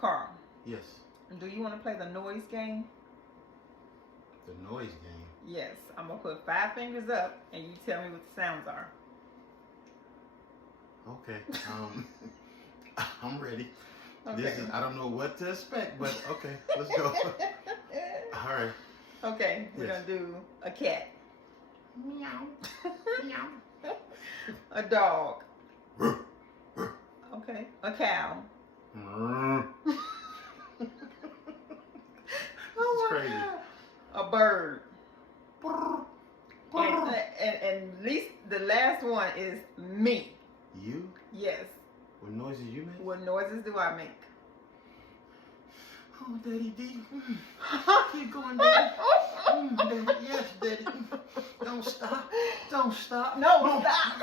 Carl, Yes. do you want to play the noise game? The noise game. Yes. I'm going to put 5 fingers up and you tell me what the sounds are. Okay. I'm ready. Okay. This is, I don't know what to expect, but okay, let's go. All right. Okay, we're Yes. going to do a cat, Meow. Meow. a dog, okay, a cow. Mm. Oh my crazy. God. A bird. And at least the last one is me. You? Yes. What noises you make? What noises do I make? Oh, Daddy D. Keep going, Daddy. Daddy. Yes, Daddy. Don't stop. Don't stop. No, stop.